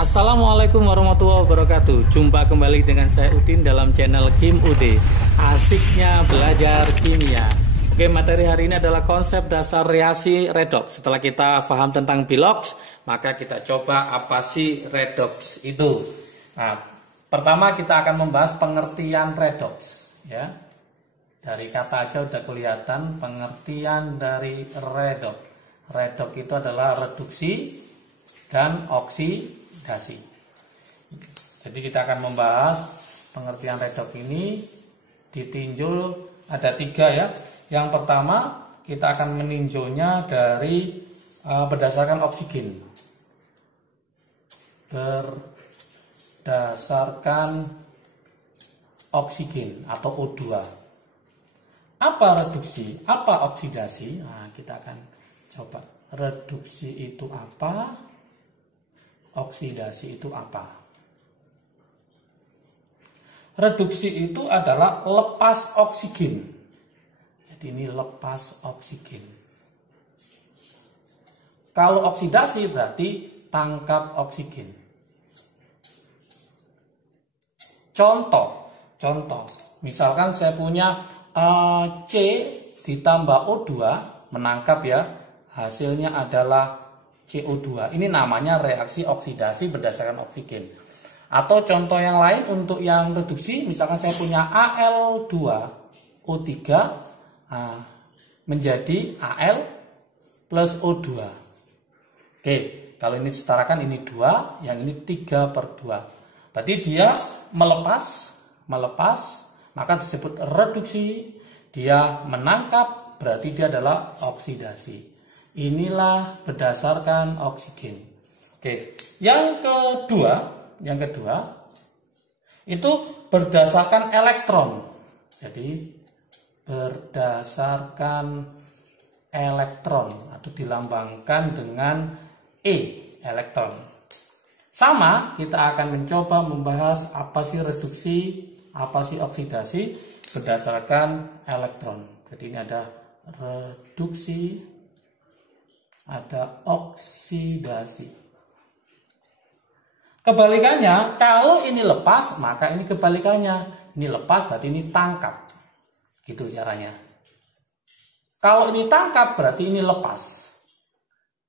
Assalamualaikum warahmatullahi wabarakatuh. Jumpa kembali dengan saya Udin dalam channel Kim UD. Asiknya belajar kimia. Oke, materi hari ini adalah konsep dasar reaksi redoks. Setelah kita paham tentang bilox, maka kita coba apa sih redoks itu. Nah, pertama kita akan membahas pengertian redoks, ya. Dari kata aja udah kelihatan pengertian dari redoks. Redoks itu adalah reduksi dan oksidasi. Jadi kita akan membahas pengertian redoks ini ditinjau ada 3 ya. Yang pertama kita akan meninjaunya dari berdasarkan oksigen. Berdasarkan oksigen atau O2. Apa reduksi? Apa oksidasi? Nah, kita akan coba. Reduksi itu apa? Oksidasi itu apa? Reduksi itu adalah lepas oksigen. Jadi ini lepas oksigen. Kalau oksidasi berarti tangkap oksigen. Contoh, misalkan saya punya C ditambah O2 menangkap ya, hasilnya adalah CO2. Ini namanya reaksi oksidasi berdasarkan oksigen. Atau contoh yang lain untuk yang reduksi, misalkan saya punya Al2O3 menjadi Al plus O2. Oke, kalau ini disetarakan ini 2, yang ini 3/2. Berarti dia melepas, maka disebut reduksi. Dia menangkap, berarti dia adalah oksidasi. Inilah berdasarkan oksigen. Oke, yang kedua itu berdasarkan elektron. Jadi berdasarkan elektron atau dilambangkan dengan E, elektron. Sama, kita akan mencoba membahas apa sih reduksi, apa sih oksidasi berdasarkan elektron. Jadi ini ada reduksi, ada oksidasi. Kebalikannya, kalau ini lepas, maka ini kebalikannya. Ini lepas berarti ini tangkap. Gitu caranya. Kalau ini tangkap berarti ini lepas.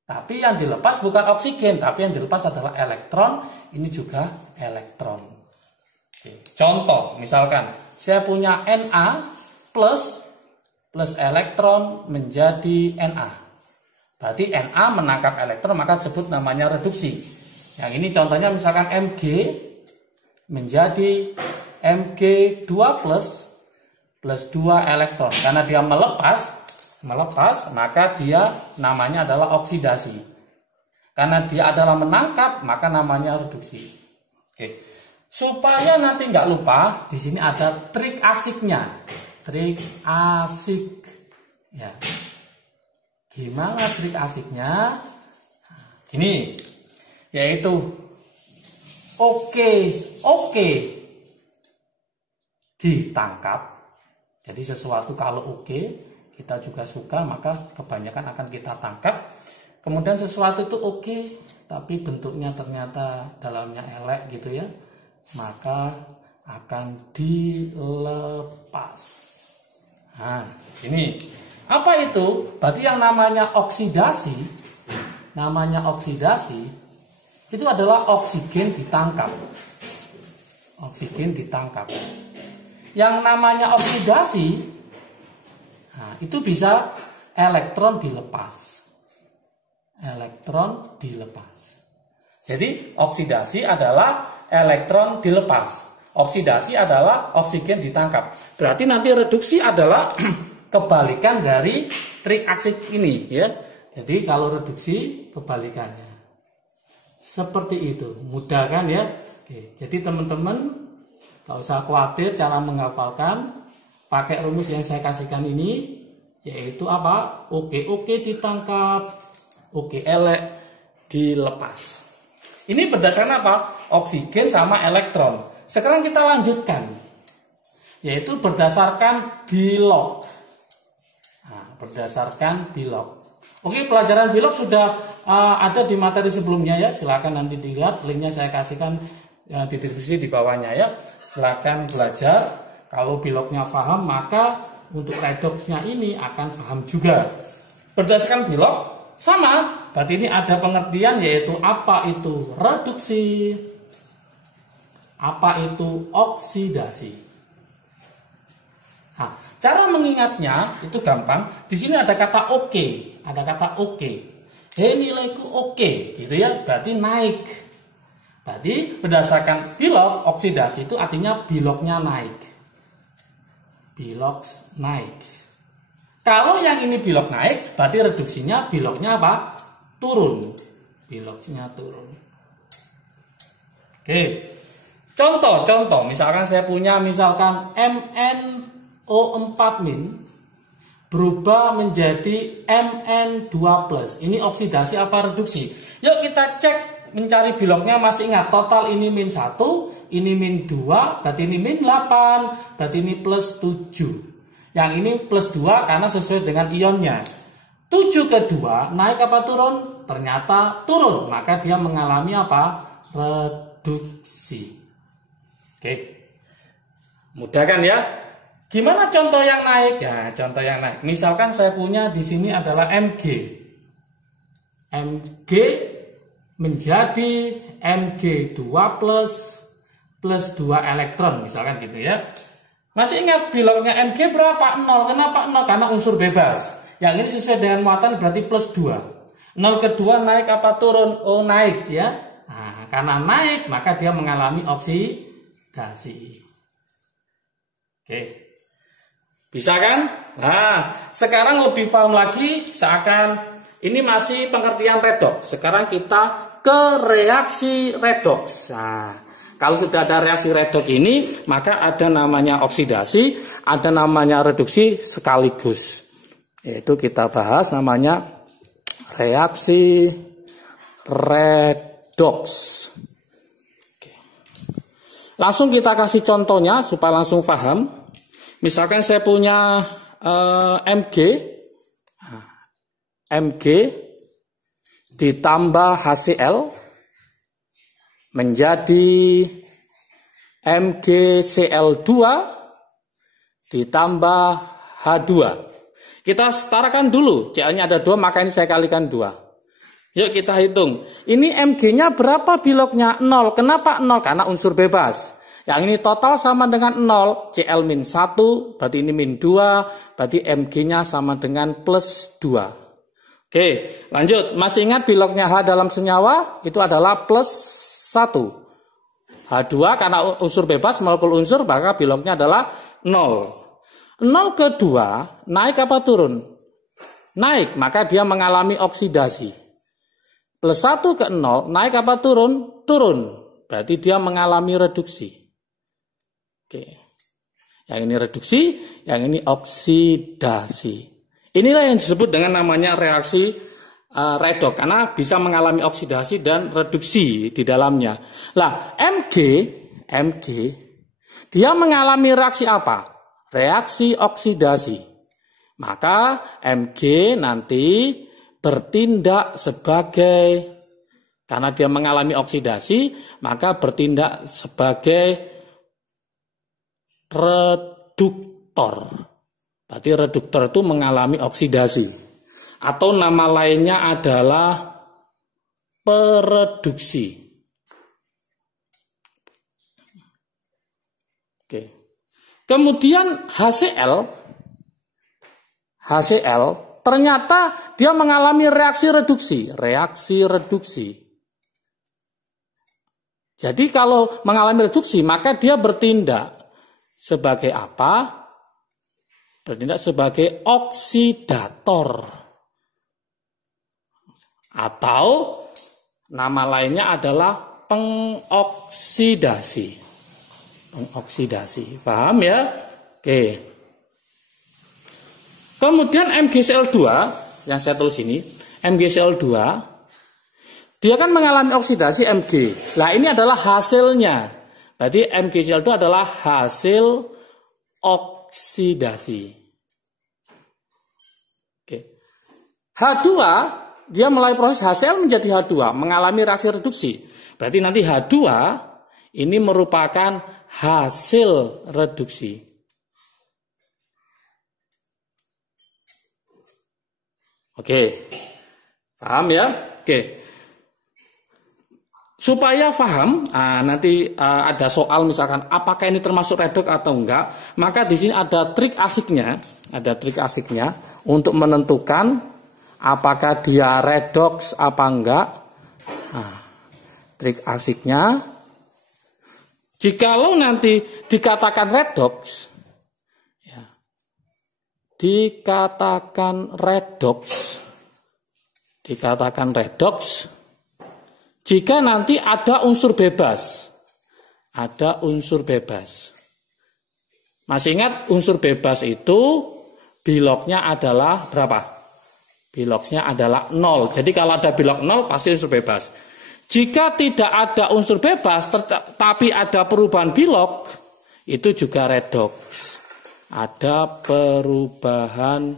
Tapi yang dilepas bukan oksigen, tapi yang dilepas adalah elektron. Ini juga elektron. Oke. Contoh, misalkan saya punya Na plus elektron menjadi Na. Berarti Na menangkap elektron, maka disebut namanya reduksi. Yang ini contohnya misalkan Mg menjadi Mg2 plus 2 elektron. Karena dia melepas, maka dia namanya adalah oksidasi. Karena dia adalah menangkap, maka namanya reduksi. Oke. Supaya nanti nggak lupa, di sini ada trik asiknya. Trik asik. Ya. Gimana trik asiknya? Gini, yaitu oke ditangkap. Jadi sesuatu kalau oke kita juga suka, maka kebanyakan akan kita tangkap. Kemudian sesuatu itu oke tapi bentuknya ternyata dalamnya elek gitu ya, maka akan dilepas. Nah, ini apa itu? Berarti yang namanya oksidasi itu adalah oksigen ditangkap. Oksigen ditangkap. Yang namanya oksidasi, nah, itu bisa elektron dilepas. Elektron dilepas. Jadi oksidasi adalah elektron dilepas. Oksidasi adalah oksigen ditangkap. Berarti nanti reduksi adalah kebalikan dari trik asik ini ya. Jadi kalau reduksi kebalikannya. Seperti itu. Mudah kan ya? Oke, jadi teman-teman gak usah khawatir cara menghafalkan. Pakai rumus yang saya kasihkan ini, yaitu apa? Oke ditangkap, oke elek dilepas. Ini berdasarkan apa? Oksigen sama elektron. Sekarang kita lanjutkan, yaitu berdasarkan bilox. Nah, berdasarkan bilox. Oke, pelajaran Bilog sudah ada di materi sebelumnya ya. Silakan nanti dilihat, linknya saya kasihkan di deskripsi di bawahnya ya. Silakan belajar. Kalau Bilognya paham, maka untuk redoxnya ini akan paham juga. Berdasarkan Bilog sama, berarti ini ada pengertian yaitu apa itu reduksi, apa itu oksidasi. Nah, cara mengingatnya itu gampang. Di sini ada kata oke. Ada kata oke. Nilaiku oke, gitu ya. Berarti naik. Berarti berdasarkan Bilog, oksidasi itu artinya Bilognya naik. Bilog naik. Kalau yang ini Bilog naik, berarti reduksinya Bilognya apa? Turun. Bilognya turun. Oke. Contoh. Misalkan saya punya MnO4- berubah menjadi Mn2+. Ini oksidasi apa reduksi? Yuk kita cek mencari Bilognya. Masih ingat total ini -1, ini -2, berarti ini -8, berarti ini +7. Yang ini +2 karena sesuai dengan ionnya. 7 ke 2 naik apa turun? Ternyata turun, maka dia mengalami apa? Reduksi. Oke. Mudah kan ya? Gimana contoh yang naik? Ya, contoh yang naik. Misalkan saya punya di sini adalah Mg. Mg menjadi Mg2+ plus 2 elektron, misalkan gitu ya. Masih ingat Bilognya Mg berapa? 0. Kenapa 0? Karena unsur bebas. Yang ini sesuai dengan muatan berarti +2. 0 ke 2 naik apa turun? Oh, naik ya. Nah, karena naik maka dia mengalami oksidasi. Oke. Bisa kan? Nah, sekarang lebih paham lagi, seakan ini masih pengertian redoks. Sekarang kita ke reaksi redoks. Nah, kalau sudah ada reaksi redoks ini, maka ada namanya oksidasi, ada namanya reduksi sekaligus. Yaitu kita bahas namanya reaksi redoks. Oke. Langsung kita kasih contohnya supaya langsung paham. Misalkan saya punya Mg ditambah HCl menjadi MgCl2 ditambah H2. Kita setarakan dulu, Cl-nya ada 2, maka ini saya kalikan 2. Yuk kita hitung. Ini Mg-nya berapa Bilognya? 0. Kenapa 0? Karena unsur bebas. Yang ini total sama dengan 0, Cl-1, berarti ini -2, berarti Mg-nya sama dengan +2. Oke, lanjut. Masih ingat Bilognya H dalam senyawa? Itu adalah +1. H2 karena unsur bebas, molekul unsur, maka Bilognya adalah 0. 0 ke 2, naik apa turun? Naik, maka dia mengalami oksidasi. +1 ke 0, naik apa turun? Turun, berarti dia mengalami reduksi. Oke. Yang ini reduksi, yang ini oksidasi. Inilah yang disebut dengan namanya reaksi redoks karena bisa mengalami oksidasi dan reduksi di dalamnya. Lah, Mg dia mengalami reaksi apa? Reaksi oksidasi. Maka Mg nanti bertindak sebagai, karena dia mengalami oksidasi, maka bertindak sebagai reduktor. Berarti reduktor itu mengalami oksidasi. Atau nama lainnya adalah pereduksi. Oke. Kemudian HCl ternyata dia mengalami reaksi reduksi. Jadi kalau mengalami reduksi, maka dia bertindak sebagai apa? Bertindak sebagai oksidator. Atau nama lainnya adalah pengoksidasi. Paham ya? Oke. Kemudian MgCl2 yang saya tulis ini, MgCl2 dia kan mengalami oksidasi Mg. Lah ini adalah hasilnya. Berarti MgCl2 adalah hasil oksidasi. Oke. H2 dia melalui proses HCl menjadi H2, mengalami reaksi reduksi. Berarti nanti H2 ini merupakan hasil reduksi. Oke, paham ya? Oke. Supaya paham, nanti ada soal misalkan apakah ini termasuk redox atau enggak, maka di sini ada trik asiknya, untuk menentukan apakah dia redox apa enggak. Trik asiknya, jikalau nanti dikatakan redox, ya, dikatakan redox, jika nanti ada unsur bebas. Masih ingat unsur bebas itu biloknya adalah berapa? Biloknya adalah 0. Jadi kalau ada bilok 0 pasti unsur bebas. Jika tidak ada unsur bebas tapi ada perubahan bilok, itu juga redox. Ada perubahan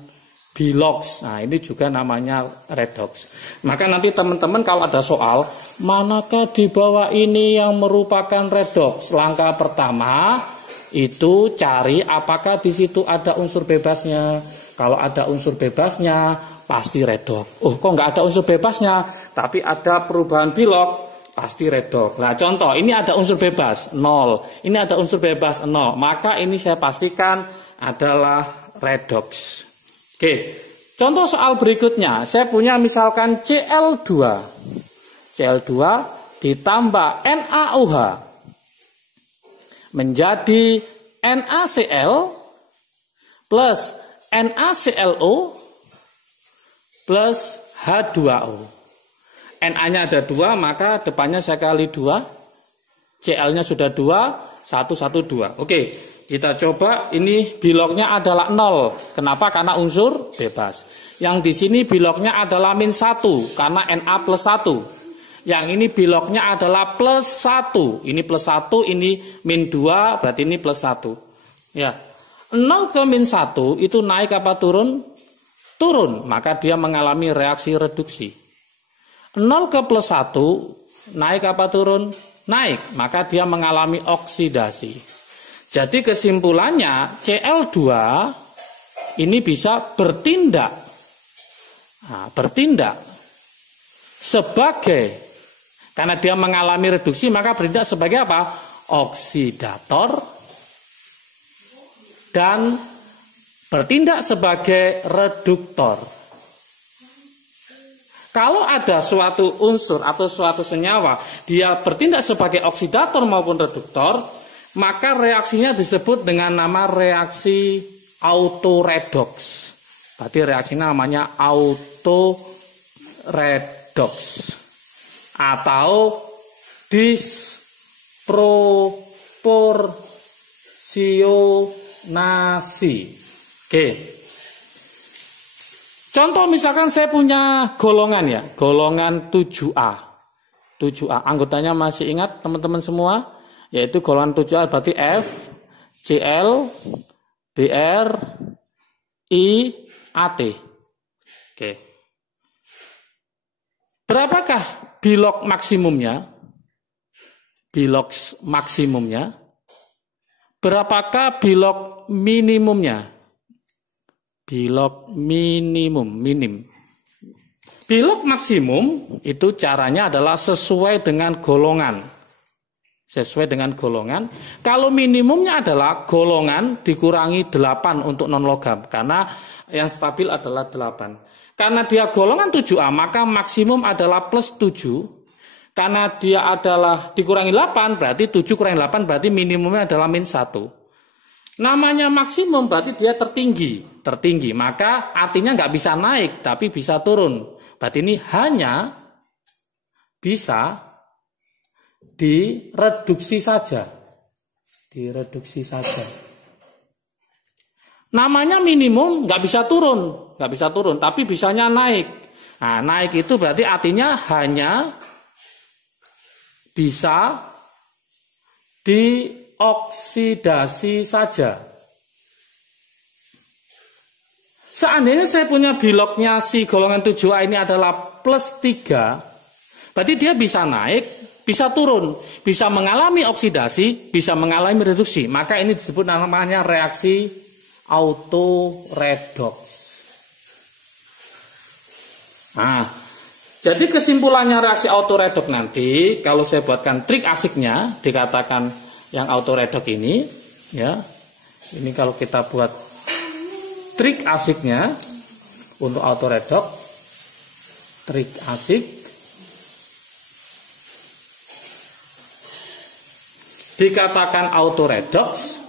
bilox. Nah, ini juga namanya redox. Maka nanti teman-teman kalau ada soal, manakah di bawah ini yang merupakan redox? Langkah pertama itu cari apakah di situ ada unsur bebasnya. Kalau ada unsur bebasnya, pasti redox. Oh, kok nggak ada unsur bebasnya, tapi ada perubahan bilok, pasti redox. Nah, contoh, ini ada unsur bebas, 0. Ini ada unsur bebas, 0. Maka ini saya pastikan adalah redox. Oke, contoh soal berikutnya, saya punya misalkan Cl2 ditambah NaOH menjadi NaCl plus NaClO plus H2O. Na-nya ada 2, maka depannya saya kali 2, Cl-nya sudah 2, 1, 1, 2. Oke. Kita coba, ini biloknya adalah 0. Kenapa? Karena unsur bebas. Yang di sini biloknya adalah -1 karena Na plus 1. Yang ini biloknya adalah plus 1. Ini plus 1, ini -2, berarti ini plus 1. Ya. 0 ke -1 itu naik apa turun? Turun. Maka dia mengalami reaksi reduksi. 0 ke plus 1 naik apa turun? Naik. Maka dia mengalami oksidasi. Jadi kesimpulannya Cl2 ini bisa bertindak sebagai, karena dia mengalami reduksi maka bertindak sebagai apa? Oksidator dan bertindak sebagai reduktor. Kalau ada suatu unsur atau suatu senyawa dia bertindak sebagai oksidator maupun reduktor, maka reaksinya disebut dengan nama reaksi autoredox. Berarti reaksinya namanya autoredox atau disproporsionasi. Oke. Contoh misalkan saya punya golongan ya, golongan 7A. 7A, anggotanya masih ingat teman-teman semua? Yaitu golongan 7A berarti F, Cl, Br, I, At. Oke. Berapakah bilok maksimumnya? Bilok maksimumnya. Berapakah bilok minimumnya? Bilok minim. Bilok maksimum itu caranya adalah sesuai dengan golongan. Kalau minimumnya adalah golongan dikurangi 8 untuk non logam. Karena yang stabil adalah 8. Karena dia golongan 7A maka maksimum adalah plus 7. Karena dia adalah dikurangi 8 berarti 7 kurangi 8 berarti minimumnya adalah -1. Namanya maksimum berarti dia tertinggi. Maka artinya nggak bisa naik tapi bisa turun. Berarti ini hanya bisa direduksi saja. Namanya minimum nggak bisa turun, tapi bisanya naik. Nah, naik itu berarti artinya hanya bisa dioksidasi saja. Seandainya saya punya biloknya si golongan 7A ini adalah plus 3, berarti dia bisa naik, bisa turun, bisa mengalami oksidasi, bisa mengalami reduksi. Maka ini disebut namanya reaksi autoredoks. Nah, jadi kesimpulannya reaksi autoredoks nanti, kalau saya buatkan trik asiknya, dikatakan yang autoredoks ini, ya, ini kalau kita buat trik asiknya untuk autoredoks, trik asik dikatakan autoredoks,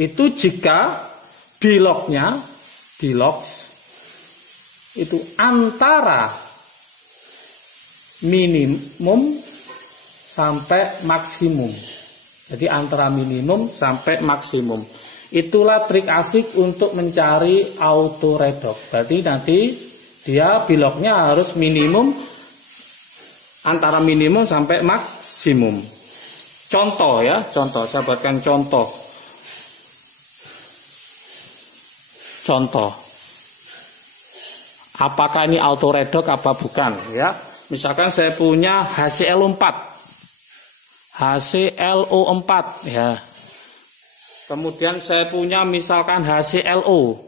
itu jika biloks itu antara minimum sampai maksimum. Jadi antara minimum sampai maksimum. Itulah trik asik untuk mencari autoredoks. Berarti nanti dia biloknya harus minimum, antara minimum sampai maksimum. Contoh ya, contoh. Saya buatkan contoh. Contoh. Apakah ini autoredoks apa bukan ya? Misalkan saya punya HClO4. HClO4 ya. Kemudian saya punya misalkan HClO.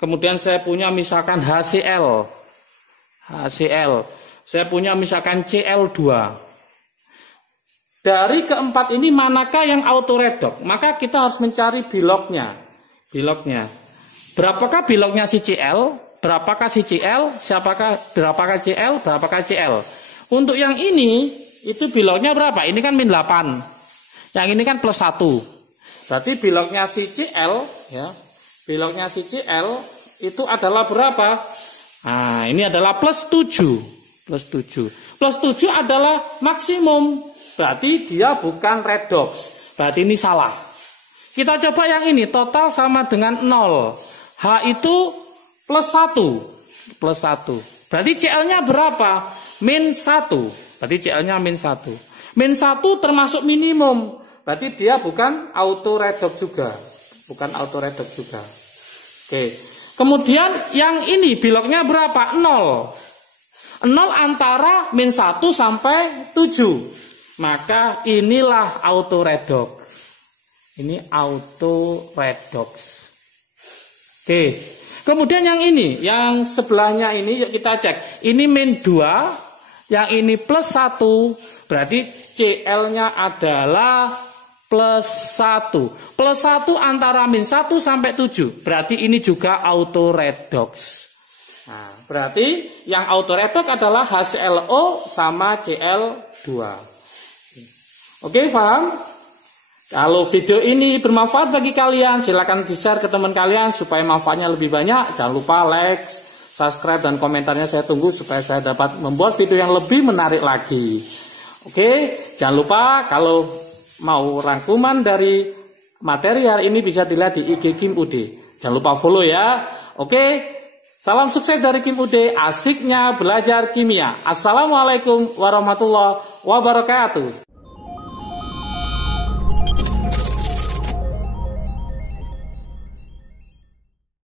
Kemudian saya punya misalkan HCl. Saya punya misalkan Cl2. Dari keempat ini manakah yang autoredoks? Maka kita harus mencari biloknya. Berapakah biloknya si Cl? Berapakah si Cl? Berapakah Cl? Berapakah Cl? Untuk yang ini, itu biloknya berapa? Ini kan min 8. Yang ini kan plus 1. Berarti biloknya si Cl, ya, biloknya si Cl itu adalah berapa? Nah, ini adalah plus 7. Plus 7 adalah maksimum. Berarti dia bukan redoks. Berarti ini salah. Kita coba yang ini, total sama dengan 0. H itu plus 1. Berarti Cl-nya berapa? Min 1. Berarti Cl-nya min 1. Min 1 termasuk minimum. Berarti dia bukan autoredoks juga. Oke. Kemudian yang ini biloknya berapa? 0. 0 antara min 1 sampai 7. Maka inilah autoredoks. Ini autoredoks. Oke. Kemudian yang ini, yang sebelahnya ini yuk kita cek. Ini min 2. Yang ini plus 1, berarti Cl-nya adalah plus 1. Plus 1 antara min 1 sampai 7. Berarti ini juga autoredoks. Nah, berarti yang autoredoks adalah HClO sama Cl2. Oke, paham? Kalau video ini bermanfaat bagi kalian, silakan di-share ke teman kalian supaya manfaatnya lebih banyak. Jangan lupa like, subscribe, dan komentarnya saya tunggu supaya saya dapat membuat video yang lebih menarik lagi. Oke, jangan lupa kalau mau rangkuman dari materi hari ini bisa dilihat di IG Kim UD. Jangan lupa follow ya. Oke, salam sukses dari Kim UD, asiknya belajar kimia. Assalamualaikum warahmatullahi wabarakatuh.